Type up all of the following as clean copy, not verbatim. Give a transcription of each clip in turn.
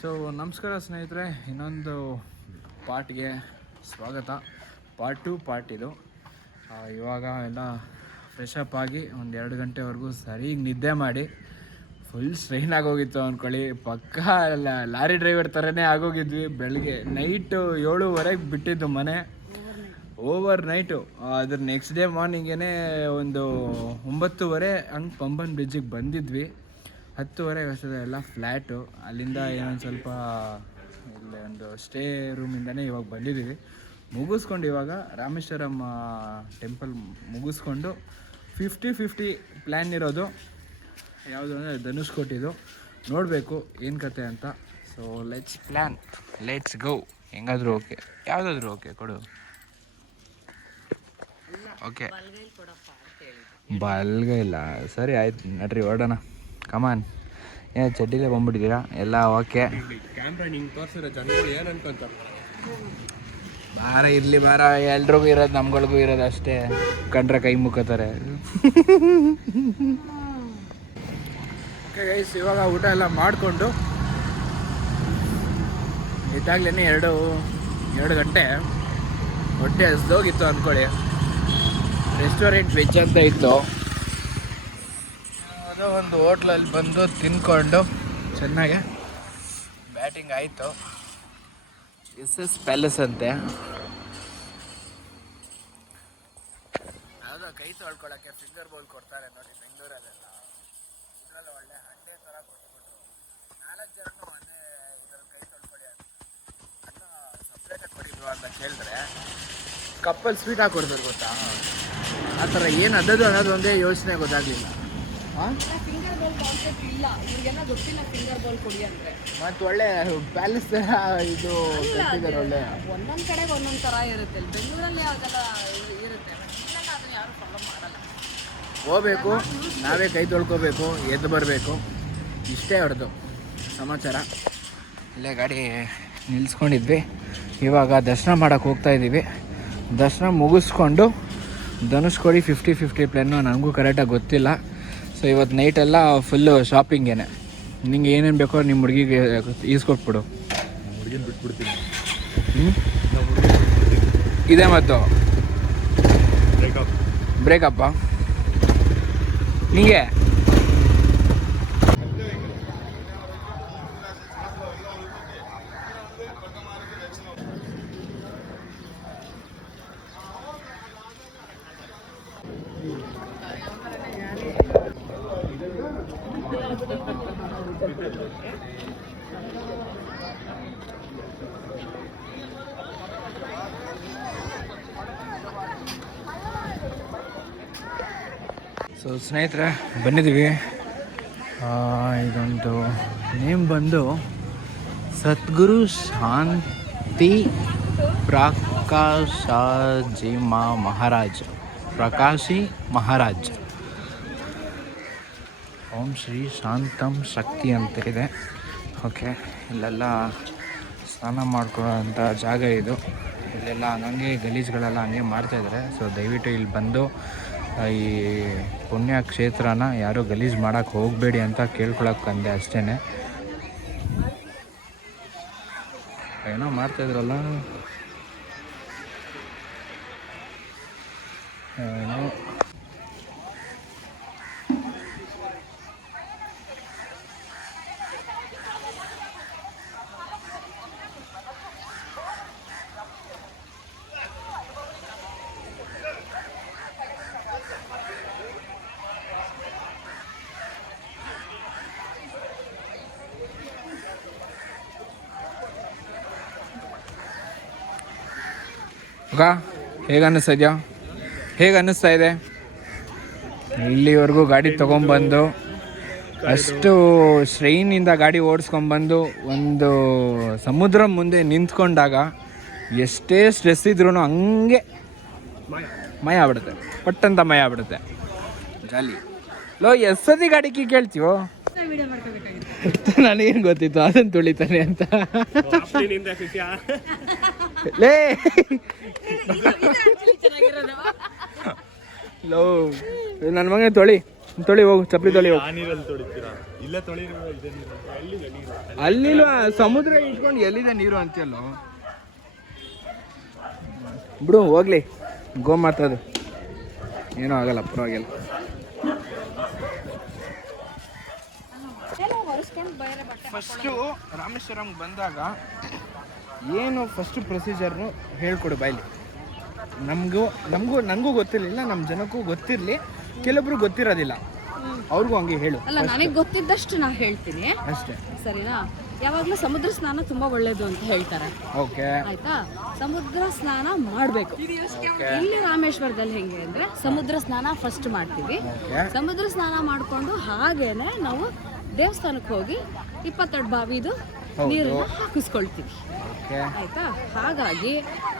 So ನಮಸ್ಕಾರ ಸ್ನೇಹಿತರೆ, ಇನ್ನೊಂದು ಪಾರ್ಟ್ಗೆ ಸ್ವಾಗತ. ಪಾರ್ಟ್ ಇದು. ಇವಾಗ ಎಲ್ಲ ಫ್ರೆಶ್ ಅಪ್ ಆಗಿ ಒಂದು 2 ಗಂಟೆವರೆಗೂ ಸರಿಗೆ ನಿದ್ದೆ ಮಾಡಿ ಫುಲ್ ಸ್ಟ್ರೈನ್ ಆಗೋಗಿತ್ತು ಅಂದ್ಕೊಳ್ಳಿ. ಪಕ್ಕಾ ಲಾರಿ ಡ್ರೈವರ್ ಥರನೇ ಆಗೋಗಿದ್ವಿ. ಬೆಳಗ್ಗೆ ನೈಟು 7:30 ಬಿಟ್ಟಿದ್ದು ಮನೆ, ಓವರ್ ನೈಟು. ಅದ್ರ ನೆಕ್ಸ್ಟ್ ಡೇ ಮಾರ್ನಿಂಗೇ ಒಂದು 9:30 ಹಂಗೆ ಪಂಬನ್ ಬ್ರಿಡ್ಜಿಗೆ ಬಂದಿದ್ವಿ. 10:30 ಎಲ್ಲ ಫ್ಲ್ಯಾಟು. ಅಲ್ಲಿಂದ ಏನೊಂದು ಸ್ವಲ್ಪ ಇಲ್ಲೇ ಒಂದು ಸ್ಟೇ ರೂಮಿಂದನೇ ಇವಾಗ ಬಂದಿದ್ದೀವಿ. ಮುಗಿಸ್ಕೊಂಡು ಇವಾಗ ರಾಮೇಶ್ವರಂ ಟೆಂಪಲ್ ಮುಗಿಸ್ಕೊಂಡು 50-50 ಪ್ಲ್ಯಾನ್ ಇರೋದು. ಯಾವುದು ಅಂದರೆ ಧನುಷ್ಕೋಟಿದು. ನೋಡಬೇಕು ಏನು ಕತೆ ಅಂತ. So let's go. ಹೆಂಗಾದರೂ ಓಕೆ, ಯಾವುದಾದ್ರೂ ಓಕೆ ಕೊಡು. ಓಕೆ, ಬಲ್ಗ ಇಲ್ಲ, ಸರಿ ಆಯ್ತು ನಡ್ರಿ ಹೊರಡೋಣ. ಕಮಾನ್. ಏನು ಚಡ್ಡಿಲೇ ಬಂದ್ಬಿಟ್ಟಿದ್ದೀರಾ ಎಲ್ಲ? ಓಕೆ, ಬಾರ ಇರಲಿ ಬಾರ, ಎಲ್ರಿಗೂ ಇರೋದು ನಮ್ಗಳಿಗೂ ಇರೋದು ಅಷ್ಟೇ. ಕಂಡ್ರೆ ಕೈ ಮುಕ್ಕತ್ತಾರೆ. ಓಕೆ ಗೈಸ್, ಇವಾಗ ಊಟ ಎಲ್ಲ ಮಾಡಿಕೊಂಡು ಇದ್ದಾಗಲೇ 2 ಗಂಟೆ ಹೊಟ್ಟೆ ಹಸ್ದೋಗಿತ್ತು ಅಂದ್ಕೊಳ್ಳಿ. ರೆಸ್ಟೋರೆಂಟ್ ವೆಜ್ ಅಂತ ಇತ್ತು, ಅದು ಒಂದು ಹೋಟ್ಲಲ್ಲಿ ಬಂದು ತಿನ್ಕೊಂಡು ಚೆನ್ನಾಗೆ ಬ್ಯಾಟಿಂಗ್ ಆಯಿತು. SS ಪ್ಯಾಲೇಸ್ ಅಂತೆ, ಯಾವುದೋ ಕೈ ತೊಳ್ಕೊಳಕ್ಕೆ ಫಿಂಗರ್ ಬೌಲ್ ಕೊಡ್ತಾರೆ ನೋಡಿ ಬೆಂಗಳೂರಲ್ಲೆಲ್ಲ. ಇದರಲ್ಲಿ ಒಳ್ಳೆ ಹಂಡೆ ಥರ ಕೊಟ್ಬಿಟ್ರು. 4 ಜನನು ಒಂದೇ ಇದರಲ್ಲಿ ಕೈ ತೊಳ್ಕೊಳ್ಳಿ ಅಂತ ಸಪ್ರೇಟಾಗಿ ಕೊಡಿದ್ರು ಅಂತ ಕೇಳಿದ್ರೆ ಕಪ್ಪಲ್ಲಿ ಸ್ವೀಟ್ ಹಾಕೊಡ್ತಾರೆ ಗೊತ್ತಾ. ಆ ಥರ ಏನು ಅದದು ಅನ್ನೋದು ಒಂದೇ ಯೋಚನೆ ಗೊತ್ತಾಗಲಿಲ್ಲ. ಮತ್ತು ಒಳ್ಳೆ ಪ್ಯಾಲೇಸ್ ಇದು ಕಟ್ಟಿದ್ದಾರೆ. ಒಳ್ಳೆ ಒಂದೊಂದು ಕಡೆಗೆ ಒಂದೊಂದು ಥರ ಇರುತ್ತೆ. ಬೆಂಗಳೂರಲ್ಲಿ ಯಾವುದೆಲ್ಲ ಇರುತ್ತೆ, ಅದು ಯಾರು ಫಾಲೋ ಮಾಡಲ್ಲ. ಹೋಗ್ಬೇಕು, ನಾವೇ ಕೈ ತೊಳ್ಕೊಬೇಕು, ಎದ್ದು ಬರಬೇಕು, ಇಷ್ಟೇ ಅವ್ರದ್ದು ಸಮಾಚಾರ. ಇಲ್ಲೇ ಗಾಡಿ ನಿಲ್ಲಿಸ್ಕೊಂಡಿದ್ವಿ. ಇವಾಗ ದರ್ಶನ ಮಾಡೋಕ್ಕೆ ಹೋಗ್ತಾಯಿದ್ದೀವಿ. ದರ್ಶನ ಮುಗಿಸ್ಕೊಂಡು ಧನುಷ್ಕೋಡಿ 50-50 ಪ್ಲ್ಯಾನು ನನಗೂ ಕರೆಕ್ಟಾಗಿ ಗೊತ್ತಿಲ್ಲ. ಸೊ ಇವತ್ತು ನೈಟೆಲ್ಲ ಫುಲ್ಲು ಶಾಪಿಂಗೇನೆ. ನಿಂಗೆ ಏನೇನು ಬೇಕೋ ನಿಮ್ಮ ಹುಡುಗಿಗೆ ಈಸ್ಕೊಟ್ಬಿಡು. ಹುಡುಗಿನ ಬಿಟ್ಬಿಡ್ತೀನಿ. ಇದೇ ಮತ್ತು ಬ್ರೇಕಪ್ಪ ನಿಂಗೆ. ಸೊ ಸ್ನೇಹಿತರೆ ಬಂದಿದ್ದೀವಿ. ಇದೊಂದು ನೇಮ್ ಬಂದು ಸದ್ಗುರು ಶಾಂತಿ ಪ್ರಕಾಶಜಿಮಾ ಮಹಾರಾಜ್, ಪ್ರಕಾಶಿ ಮಹಾರಾಜ್. ಓಂ ಶ್ರೀ ಶಾಂತಂ ಶಕ್ತಿ ಅಂತ ಇದೆ. ಓಕೆ, ಇಲ್ಲೆಲ್ಲ ಸ್ನಾನ ಮಾಡ್ಕೊಳ್ಳೋಂಥ ಜಾಗ ಇದು. ಇಲ್ಲೆಲ್ಲ ಹಂಗೆ ಗಲೀಜುಗಳೆಲ್ಲ ಹಂಗೆ ಮಾಡ್ತಾಯಿದ್ದಾರೆ. ಸೊ ದಯವಿಟ್ಟು ಇಲ್ಲಿ ಬಂದು ಈ ಪುಣ್ಯ ಕ್ಷೇತ್ರನ ಯಾರೂ ಗಲೀಜು ಮಾಡೋಕ್ಕೆ ಹೋಗಬೇಡಿ ಅಂತ ಕೇಳ್ಕೊಳಕ್ಕೆ ಬಂದೆ ಅಷ್ಟೇ. ಏನೋ ಮಾಡ್ತಾಯಿದ್ರಲ್ಲ, ಏನೋ ಹೇಗೆ ಅನ್ನಿಸ್ತಾ ಇದೆ? ಇಲ್ಲಿವರೆಗೂ ಗಾಡಿ ತೊಗೊಂಬಂದು ಅಷ್ಟು ಸ್ಟ್ರೈನಿಂದ ಗಾಡಿ ಓಡಿಸ್ಕೊಂಬಂದು ಒಂದು ಸಮುದ್ರ ಮುಂದೆ ನಿಂತ್ಕೊಂಡಾಗ ಎಷ್ಟೇ ಸ್ಟ್ರೆಸ್ ಇದ್ರೂ ಹಂಗೆ ಮಯ ಆಗ್ಬಿಡುತ್ತೆ, ಪಟ್ಟಂತ ಮಯ ಆಗ್ಬಿಡುತ್ತೆ. ಜಾಲಿ ಲೋ ಎಷ್ಟೊತ್ತಿ ಗಾಡಿ ಕೀ ಕೇಳ್ತೀವೋ? ನನಗೇನು ಗೊತ್ತಿತ್ತು ಅದನ್ನು ತುಳಿತಾನೆ ಅಂತ. ಲೇ ಲೋ ನನ್ನ ಮಗನ ತೊಳಿ ಹೋಗು, ಚಪ್ಪಲಿ ತೊಳಿ ಹೋಗು. ಅಲ್ಲಿಲ್ವಾ ಸಮುದ್ರ ಇಟ್ಕೊಂಡು ಎಲ್ಲಿದೆ ನೀರು ಅಂತೀಯಲ್ಲೋ ಬಿಡು ಹೋಗ್ಲಿ ಗೋಮಾತದು ಏನೂ ಆಗಲ್ಲ ಪರವಾಗಿಲ್ಲ. ಫಸ್ಟು ರಾಮೇಶ್ವರಂಗೆ ಬಂದಾಗ ಏನು ಫಸ್ಟ್ ಪ್ರೊಸೀಜರ್ನು ಹೇಳ್ಕೊಡು ಬಾಯ್ಲಿ. ನನಗೂ ಗೊತ್ತಿರಲಿಲ್ಲ, ನಮ್ಮ ಜನಕ್ಕೂ ಗೊತ್ತಿರಲಿ, ಕೆಲವೊಬ್ರು ಗೊತ್ತಿರೋದಿಲ್ಲ, ಅವ್ರಿಗೂ ಹಂಗೆ ಹೇಳು. ಅಲ್ಲ, ನನಗೆ ಗೊತ್ತಿದ್ದಷ್ಟು ನಾ ಹೇಳ್ತೀನಿ ಅಷ್ಟೇ, ಸರಿನಾ? ಯಾವಾಗಲೂ ಸಮುದ್ರ ಸ್ನಾನ ತುಂಬಾ ಒಳ್ಳೇದು ಅಂತ ಹೇಳ್ತಾರೆ. ಓಕೆ ಆಯ್ತಾ? ಸಮುದ್ರ ಸ್ನಾನ ಮಾಡಬೇಕು. ಇಲ್ಲಿ ರಾಮೇಶ್ವರದಲ್ಲಿ ಹೆಂಗೆ ಅಂದ್ರೆ ಸಮುದ್ರ ಸ್ನಾನ ಫಸ್ಟ್ ಮಾಡ್ತೀವಿ. ಸಮುದ್ರ ಸ್ನಾನ ಮಾಡ್ಕೊಂಡು ಹಾಗೇನೆ ನಾವು ದೇವಸ್ಥಾನಕ್ಕೆ ಹೋಗಿ 22 ಬಾವಿದು ನೀರನ್ನ ಹಾಕಿಸ್ಕೊಳ್ತೀವಿ. ಆಯ್ತಾ? ಹಾಗಾಗಿ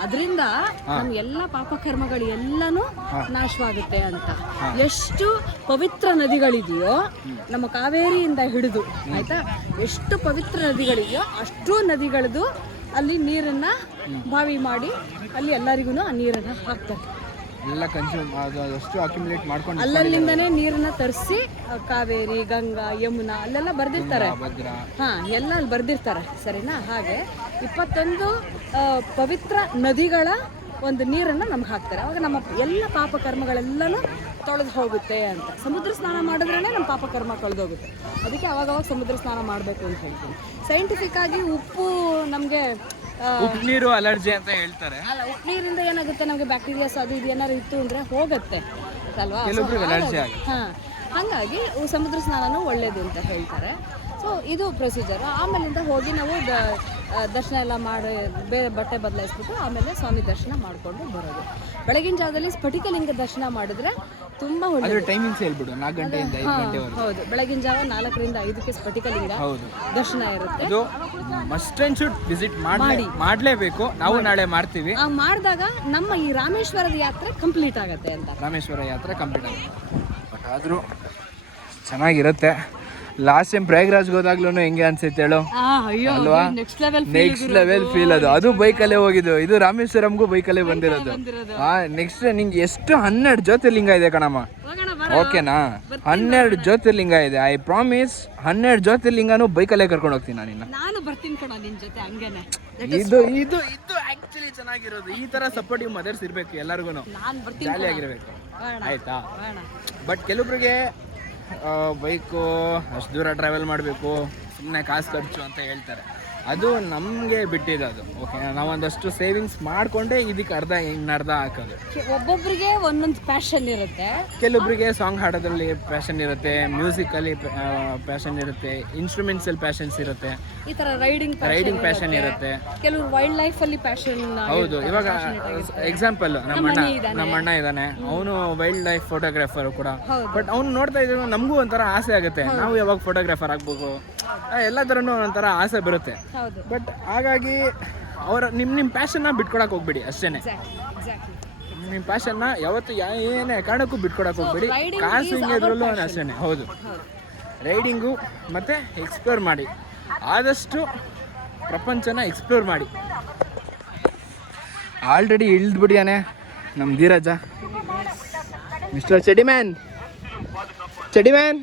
ಅದರಿಂದ ನಮ್ಮ ಎಲ್ಲ ಪಾಪಕರ್ಮಗಳು ಎಲ್ಲನೂ ನಾಶವಾಗುತ್ತೆ ಅಂತ. ಎಷ್ಟು ಪವಿತ್ರ ನದಿಗಳಿದೆಯೋ ನಮ್ಮ ಕಾವೇರಿಯಿಂದ ಹಿಡಿದು, ಆಯ್ತಾ, ಎಷ್ಟು ಪವಿತ್ರ ನದಿಗಳಿದೆಯೋ ಅಷ್ಟು ನದಿಗಳದು ಅಲ್ಲಿ ನೀರನ್ನ ಬಾವಿ ಮಾಡಿ ಅಲ್ಲಿ ಎಲ್ಲರಿಗೂ ಆ ನೀರನ್ನ ಹಾಕ್ತಾರೆ. ಎಲ್ಲ ಕನ್ಸ್ಯೂಮ್ ಅಷ್ಟು ಅಕ್ಯುಮುಲೇಟ್ ಮಾಡ್ಕೊಂಡು ಅಲ್ಲಲ್ಲಿಂದನೇ ನೀರನ್ನ ತರಿಸಿ ಕಾವೇರಿ, ಗಂಗಾ, ಯಮುನಾ ಅಲ್ಲೆಲ್ಲ ಬರ್ದಿರ್ತಾರೆ. ಎಲ್ಲ ಅಲ್ಲಿ ಬರ್ದಿರ್ತಾರೆ, ಸರಿನಾ? ಹಾಗೆ 21 ಪವಿತ್ರ ನದಿಗಳ ಒಂದು ನೀರನ್ನು ನಮ್ಗೆ ಹಾಕ್ತಾರೆ. ಅವಾಗ ನಮ್ಮ ಎಲ್ಲ ಪಾಪಕರ್ಮಗಳೆಲ್ಲನೂ ತೊಳೆದು ಹೋಗುತ್ತೆ ಅಂತ. ಸಮುದ್ರ ಸ್ನಾನ ಮಾಡಿದ್ರೇ ನಮ್ಮ ಪಾಪಕರ್ಮ ಕಳೆದೋಗುತ್ತೆ. ಅದಕ್ಕೆ ಅವಾಗವಾಗ ಸಮುದ್ರ ಸ್ನಾನ ಮಾಡಬೇಕು ಅಂತ ಹೇಳ್ತೀನಿ. ಸೈಂಟಿಫಿಕ್ ಆಗಿ ಉಪ್ಪು ನಮಗೆ ಉಪ್ಪು ನೀರು ಅಲರ್ಜಿ ಅಂತ ಹೇಳ್ತಾರೆ. ಅಲ್ಲ, ಉಪ್ಪು ನೀರಿಂದ ಏನಾಗುತ್ತೆ, ನಮಗೆ ಬ್ಯಾಕ್ಟೀರಿಯಾಸ್ ಅದು ಇದು ಏನಾದ್ರು ಇತ್ತು ಅಂದರೆ ಹೋಗುತ್ತೆ ಅಲ್ವಾ? ಹಾಗಾಗಿ ಸಮುದ್ರ ಸ್ನಾನನೂ ಒಳ್ಳೇದು ಅಂತ ಹೇಳ್ತಾರೆ. ಸೊ ಇದು ಪ್ರೊಸೀಜರ್. ಆಮೇಲಿಂದ ಹೋಗಿ ನಾವು ದರ್ಶನ ಎಲ್ಲ ಮಾಡಿ ಬೇರೆ ಬಟ್ಟೆ ಬದಲಾಯಿಸ್ಬಿಟ್ಟು ಆಮೇಲೆ ಸ್ವಾಮಿ ದರ್ಶನ ಮಾಡಿಕೊಂಡು ಬರೋದು. ಬೆಳಗಿನ ಜಾವದಲ್ಲಿ ಸ್ಫಟಿಕಲಿಂಗ ದರ್ಶನ ಮಾಡಿದ್ರೆ ತುಂಬ ಒಳ್ಳೆಯದು. ಟೈಮಿಂಗ್ಸ್ ಹೇಳ್ಬಿಡು, 4 ಗಂಟೆಯಿಂದ 5 ಗಂಟೆವರೆಗೆ. ಹೌದು, ಬೆಳಗಿನ ಜಾವ 4ರಿಂದ 5ಕ್ಕೆ ಸ್ಫಟಿಕಲಿಂಗ ದರ್ಶನ ಇರುತ್ತೆ. ಇದು ಮಸ್ಟ್ ಅಂಡ್ ಶುಡ್ ವಿಸಿಟ್ ಮಾಡಲೇಬೇಕು. ನಾವು ನಾಳೆ ಮಾಡ್ತೀವಿ. ಮಾಡಿದಾಗ ನಮ್ಮ ಈ ರಾಮೇಶ್ವರದ ಯಾತ್ರೆ ಕಂಪ್ಲೀಟ್ ಆಗುತ್ತೆ ಅಂತ. ರಾಮೇಶ್ವರ ಯಾತ್ರೆ ಕಂಪ್ಲೀಟ್ ಆಗುತ್ತೆ. ಬಟ್ ಆದರೂ ಚೆನ್ನಾಗಿರುತ್ತೆ. ಲಾಸ್ಟ್ ಟೈಮ್ ಪ್ರಯಾಗ್ರಾಜ್ಗೆ ಹೋದಾಗ್ಲೂ ಹೆಂಗೆ ಅನ್ಸುತ್ತೆ ಹೇಳು ಅಲ್ವಾ? ನೆಕ್ಸ್ಟ್ ಲೆವೆಲ್ ಫೀಲ್ ಅದು ಬೈಕಲ್ಲೇ ಹೋಗಿದ್ದು. ಇದು ರಾಮೇಶ್ವರಂಗೂ ಬೈಕಲ್ಲೇ ಬಂದಿರೋದು. ನೆಕ್ಸ್ಟ್ ನಿಂಗೆ ಎಷ್ಟು 12 ಜ್ಯೋತಿರ್ಲಿಂಗ ಇದೆ ಕಣಮ್ಮ, ಓಕೆನಾ? 12 ಜ್ಯೋತಿರ್ಲಿಂಗ ಇದೆ. ಐ ಪ್ರಾಮಿಸ್ 12 ಜ್ಯೋತಿರ್ಲಿಂಗನೂ ಬೈಕಲ್ಲೇ ಕರ್ಕೊಂಡು ಹೋಗ್ತೀನಿ ನಾನು ಬರ್ತೀನಿ ಕಣ ನಿನ್ ಜೊತೆ. ಹಂಗೇನೆ ಇದು ಇದು ಇದು ಆಕ್ಚುಲಿ ಚೆನ್ನಾಗಿರೋದು. ಈ ತರ ಸಪೋರ್ಟಿವ್ ಮದರ್ಸ್ ಇರ್ಬೇಕು ಎಲ್ಲರಿಗೂ, ಜಾಲಿ ಆಗಿರ್ಬೇಕು, ಆಯ್ತಾ? ಬಟ್ ಕೆಲವೊಬ್ರಿಗೆ ಬೈಕು ಅಷ್ಟು ದೂರ ಟ್ರಾವೆಲ್ ಮಾಡಬೇಕು, ಸುಮ್ಮನೆ ಕಾಸು ಖರ್ಚು ಅಂತ ಹೇಳ್ತಾರೆ. ಅದು ನಮಗೆ ಬಿಟ್ಟಿದ್ದು ಅದು. ಓಕೆ, ನಾವೊಂದಷ್ಟು ಸೇವಿಂಗ್ಸ್ ಮಾಡಿಕೊಂಡೇ ಇದಕ್ಕೆ ಅರ್ಧ ಹಾಕೋದು. ಒಬ್ಬೊಬ್ಬರಿಗೆ ಒಂದೊಂದು ಪ್ಯಾಷನ್ ಇರುತ್ತೆ. ಕೆಲವೊಬ್ಬರಿಗೆ ಸಾಂಗ್ ಹಾಡೋದ್ರಲ್ಲಿ ಪ್ಯಾಷನ್ ಇರುತ್ತೆ, ಮ್ಯೂಸಿಕಲ್ಲಿ ಪ್ಯಾಷನ್ ಇರುತ್ತೆ, ಇನ್ಸ್ಟ್ರೂಮೆಂಟ್ಸಲ್ಲಿ ಪ್ಯಾಷನ್ಸ್ ಇರುತ್ತೆ, ಈ ಥರ ರೈಡಿಂಗ್ ಪ್ಯಾಷನ್ ಇರುತ್ತೆ. ಕೆಲವರು ವೈಲ್ಡ್ ಲೈಫಲ್ಲಿ ಪ್ಯಾಷನ್. ಹೌದು, ಇವಾಗ ಎಕ್ಸಾಂಪಲ್ ನಮ್ಮ ಅಣ್ಣ ಇದ್ದಾನೆ, ಅವನು ವೈಲ್ಡ್ ಲೈಫ್ ಫೋಟೋಗ್ರಾಫರ್ ಕೂಡ. ಬಟ್ ಅವ್ನು ನೋಡ್ತಾ ಇದ್ರು ನಮಗೂ ಒಂಥರ ಆಸೆ ಆಗುತ್ತೆ, ನಾವು ಯಾವಾಗ ಫೋಟೋಗ್ರಾಫರ್ ಆಗ್ಬೇಕು, ಎಲ್ಲ ಥರನೂ ಒಂಥರ ಆಸೆ ಬರುತ್ತೆ. ಬಟ್ ಹಾಗಾಗಿ ನಿಮ್ಮ ಪ್ಯಾಷನ್ನ ಬಿಟ್ಕೊಡಕ್ಕೆ ಹೋಗ್ಬೇಡಿ ಅಷ್ಟೇ. ನಿಮ್ಮ ಪ್ಯಾಷನ್ನ ಯಾವತ್ತು ಏನೇ ಕಾರಣಕ್ಕೂ ಬಿಟ್ಕೊಡಕ್ಕೆ ಹೋಗ್ಬೇಡಿ. ಕಾಸು ಹಿಂಗಿದ್ರಲ್ಲೂ ಅಷ್ಟೇ. ಹೌದು, ರೈಡಿಂಗು ಮತ್ತು ಎಕ್ಸ್ಪ್ಲೋರ್ ಮಾಡಿ, ಆದಷ್ಟು ಪ್ರಪಂಚನ ಎಕ್ಸ್ಪ್ಲೋರ್ ಮಾಡಿ. ಆಲ್ರೆಡಿ ಇಳಿದ್ಬಿಡಿಯಾನೆ ನಮ್ಮ ಧೀರಜ, ಮಿಸ್ಟರ್ ಚಡಿಮ್ಯಾನ್. ಚಡಿಮ್ಯಾನ್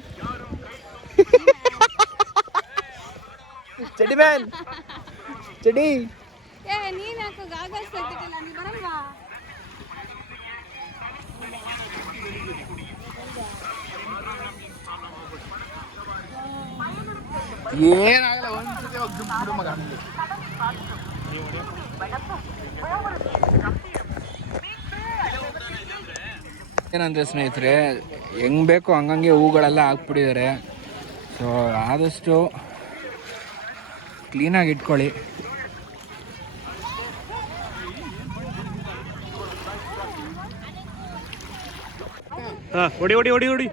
ಚಡಿಮ್ಯಾನ್ ಚಡಿ ನೀನ್ ಯಾಕೋ ಗಾಗಲ್ಸ್ ತೆಗ್ದಿಟ್ಟಿಲ್ಲ, ನೀ ಬರಲ್ವಾ? ಏನಾಗಲ್ಲ, ಒಂದ್ಸತಿ ಹೋಗ್ಬಿಡು ಮಗ. ಏನಂದ್ರೆ ಸ್ನೇಹಿತರೆ, ಹೆಂಗ್ ಬೇಕೋ ಹಂಗಂಗೆ ಹೂಗಳೆಲ್ಲ ಹಾಕ್ಬಿಟ್ಟಿದ್ದಾರೆ. ಸೊ ಆದಷ್ಟು ಕ್ಲೀನಾಗಿ ಇಟ್ಕೊಳ್ಳಿ. ಹೊಡಿ ಹೊಡಿ ಹೊಡಿ ಹೊಡಿ.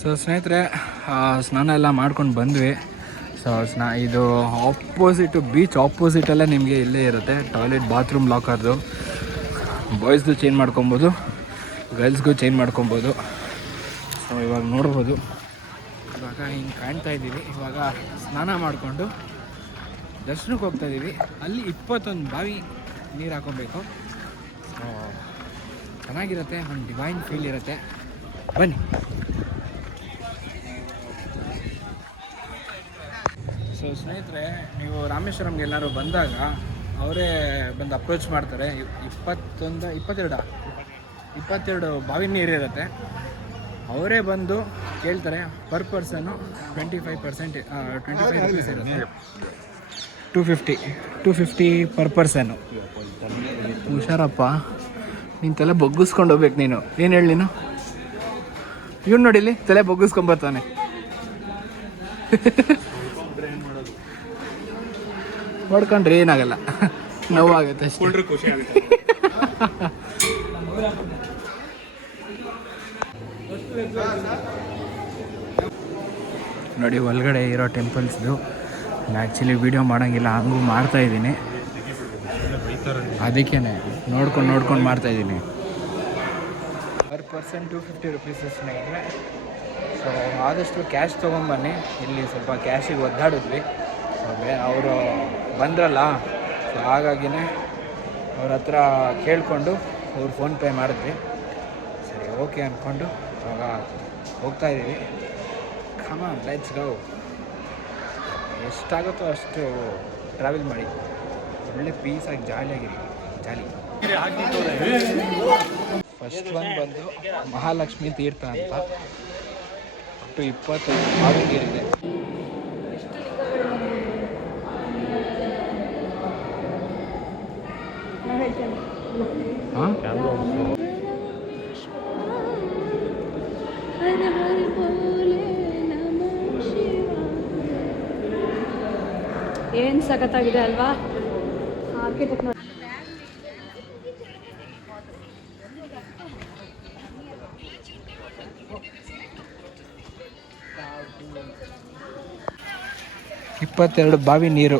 ಸೊ ಸ್ನೇಹಿತರೆ, ಸ್ನಾನ ಎಲ್ಲ ಮಾಡ್ಕೊಂಡು ಬಂದ್ವಿ. ಸೊ ಇದು ಆಪೋಸಿಟು ಬೀಚ್ ಆಪೋಸಿಟಲ್ಲೇ ನಿಮಗೆ ಇಲ್ಲೇ ಇರುತ್ತೆ ಟಾಯ್ಲೆಟ್, ಬಾತ್ರೂಮ್, ಲಾಕರ್ದು. ಬಾಯ್ಸ್ದು ಚೇಂಜ್ ಮಾಡ್ಕೊಬೋದು, ಗರ್ಲ್ಸ್ಗೂ ಚೇಂಜ್ ಮಾಡ್ಕೊಬೋದು. ಸೊ ಇವಾಗ ನೋಡ್ಬೋದು, ಇವಾಗ ಹಿಂಗೆ ಕಾಣ್ತಾ ಇದ್ದೀವಿ. ಇವಾಗ ಸ್ನಾನ ಮಾಡಿಕೊಂಡು ದರ್ಶನಕ್ಕೆ ಹೋಗ್ತಾ ಇದ್ದೀವಿ. ಅಲ್ಲಿ 21 ಬಾವಿ ನೀರು ಹಾಕೊಬೇಕು. ಸೊ ಚೆನ್ನಾಗಿರುತ್ತೆ, ಒಂದು ಡಿವೈನ್ ಫೀಲ್ ಇರುತ್ತೆ. ಬನ್ನಿ. ಸೊ ಸ್ನೇಹಿತರೆ, ನೀವು ರಾಮೇಶ್ವರಂಗೆ ಎಲ್ಲರೂ ಬಂದಾಗ ಅವರೇ ಬಂದು ಅಪ್ರೋಚ್ ಮಾಡ್ತಾರೆ. 22 ಬಾವಿ ನೀರಿರುತ್ತೆ. ಅವರೇ ಬಂದು ಕೇಳ್ತಾರೆ. ಪರ್ ಪರ್ಸನ್ನು 25% 25 rupees ಇರುತ್ತೆ. 250 ಪರ್ ಪರ್ಸನ್ನು. ಹುಷಾರಪ್ಪ, ನೀನು ತಲೆ ಬೊಗ್ಗಿಸ್ಕೊಂಡು ಹೋಗ್ಬೇಕು. ನೀನು ಏನು ಹೇಳಿ, ನೀನು ಇವ್ನು ನೋಡಿಲಿ ತಲೆ ಬೊಗ್ಗಿಸ್ಕೊಂಬರ್ತಾನೆ. ನೋಡ್ಕೊಂಡ್ರೆ ಏನಾಗಲ್ಲ, ನೋವಾಗುತ್ತೆ ಅಷ್ಟೇ. ಖುಷಿ ಆಗುತ್ತೆ. ನೋಡಿ ಒಳಗಡೆ ಇರೋ ಟೆಂಪಲ್ಸ್ದು ಆ್ಯಕ್ಚುಲಿ ವೀಡಿಯೋ ಮಾಡೋಂಗಿಲ್ಲ, ಹಂಗೂ ಮಾಡ್ತಾಯಿದ್ದೀನಿ. ಅದಕ್ಕೇ ನೋಡ್ಕೊಂಡು ಮಾಡ್ತಾಯಿದ್ದೀನಿ. ಪರ್ ಪರ್ಸನ್ 250 rupees ಸ್ನೇಹಿತರೆ. ಸೊ ಆದಷ್ಟು ಕ್ಯಾಶ್ ತೊಗೊಂಬನ್ನಿ. ಇಲ್ಲಿ ಸ್ವಲ್ಪ ಕ್ಯಾಶಿಗೆ ಒದ್ದಾಡಿದ್ವಿ. ಅವರು ಬಂದ್ರಲ್ಲ, ಸೊ ಹಾಗಾಗಿನೇ ಅವ್ರ ಹತ್ರ ಕೇಳಿಕೊಂಡು ಅವ್ರು ಫೋನ್ಪೇ ಮಾಡಿದ್ವಿ. ಸರಿ ಓಕೆ ಅಂದ್ಕೊಂಡು ಇವಾಗ ಹೋಗ್ತಾಯಿದ್ದೀವಿ. Come on let's go. ಎಷ್ಟಾಗುತ್ತೋ ಅಷ್ಟು ಟ್ರಾವೆಲ್ ಮಾಡಿ, ಒಳ್ಳೆ ಪೀಸಾಗಿ ಜಾಲಿಯಾಗಿರಿ. ಫಸ್ಟ್ ಒಂದು ಬಂದು ಮಹಾಲಕ್ಷ್ಮಿ ತೀರ್ಥ ಅಂತ, ಒಟ್ಟು 25 ಬಾವಿ ನೀರಿದೆ. ಏನು ಸಖತ್ತಾಗಿದೆ ಅಲ್ವಾ ಆರ್ಕಿಟೆಕ್ಟ್. 22 ಬಾವಿ ನೀರು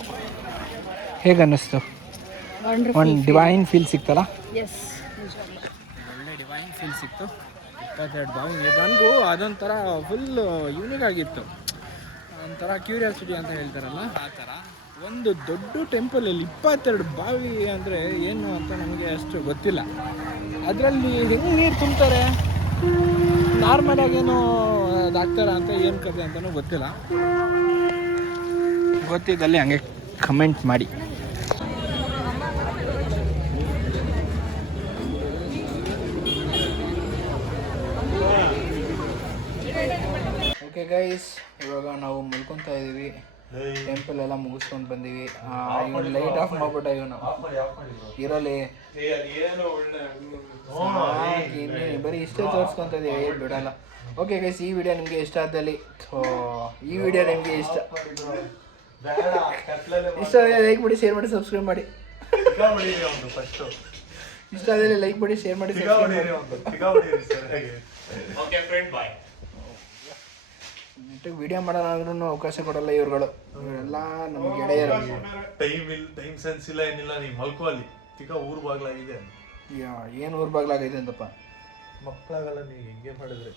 ಹೇಗನ್ನಿಸ್ತು? ಒಂದು ಡಿವೈನ್ ಫೀಲ್ ಸಿಕ್ತಲ್ಲ? ಎಸ್, ಒಳ್ಳೆ ಡಿವೈನ್ ಫೀಲ್ ಸಿಕ್ತು. 22 ಬಾವಿ ನೀರು ನನಗೂ ಅದೊಂಥರ ಫುಲ್ ಯೂನಿಕ್ ಆಗಿತ್ತು. ಒಂಥರ ಕ್ಯೂರಿಯಾಸಿಟಿ ಅಂತ ಹೇಳ್ತಾರಲ್ಲ, ಆ ಥರ. ಒಂದು ದೊಡ್ಡ ಟೆಂಪಲಲ್ಲಿ 22 ಬಾವಿ ಅಂದರೆ ಏನು ಅಂತ ನಮಗೆ ಅಷ್ಟು ಗೊತ್ತಿಲ್ಲ. ಅದರಲ್ಲಿ ಹೆಂಗೆ ನೀರು ತುಂಬ್ತಾರೆ, ನಾರ್ಮಲಾಗೇನೋ ಅದಾಗ್ತಾರ ಅಂತ ಏನು ಕತೆ ಅಂತಲೂ ಗೊತ್ತಿಲ್ಲ. ಗೊತ್ತಿದ್ದಲ್ಲಿ ಹಂಗೆ ಕಮೆಂಟ್ ಮಾಡಿ. ಓಕೆ ಗೈಸ್, ಇವಾಗ ನಾವು ಮಲ್ಕೊತಾ ಇದ್ದೀವಿ. ಟೆಂಪಲ್ ಎಲ್ಲ ಮುಗಿಸ್ಕೊಂಡು ಬಂದೀವಿ. ಇವನು ಲೈಟ್ ಆಫ್ ಮಾಡ್ಬಿಟ್ಟ. ಇವನು ಇರೋಲಿ ಬರೀ ಇಷ್ಟೇ ತೋರಿಸ್ಕೊತ ಇದೀವಿ, ಬಿಡಲ್ಲ. ಓಕೆ ಗೈಸ್, ಈ ವಿಡಿಯೋ ನಿಮಗೆ ಇಷ್ಟ ಆದಲ್ಲಿ ಇಷ್ಟ ಆದರೆ ಲೈಕ್ ಮಾಡಿ, ಶೇರ್ ಮಾಡಿ, ಸಬ್ಸ್ಕ್ರೈಬ್ ಮಾಡಿ. ಇಷ್ಟ ಆದರೆ ಲೈಕ್ ಮಾಡಿ, ಶೇರ್ ಮಾಡಿ, ವಿಡಿಯೋ ಮಾಡೋಣ ಅವಕಾಶ ಕೊಡಲ್ಲ ಇವ್ರುಗಳು. ಎಲ್ಲ ನಮ್ಮ ಗೆಳೆಯರು. ಟೈಮ್ ಸೆನ್ಸ್ ಇಲ್ಲ, ಏನಿಲ್ಲ. ನೀವು ಮಲ್ಕೋ ಅಲ್ಲಿ. ಊರ್ ಬಾಗ್ಲಾಗಿದೆ. ಏನು ಊರ್ ಬಾಗ್ಲಾಗಿದೆ ಅಂತಪ್ಪ? ಮಕ್ಕಳಾಗಲ್ಲ ನೀವು ಹೆಂಗೆ ಮಾಡಿದ್ರೆ.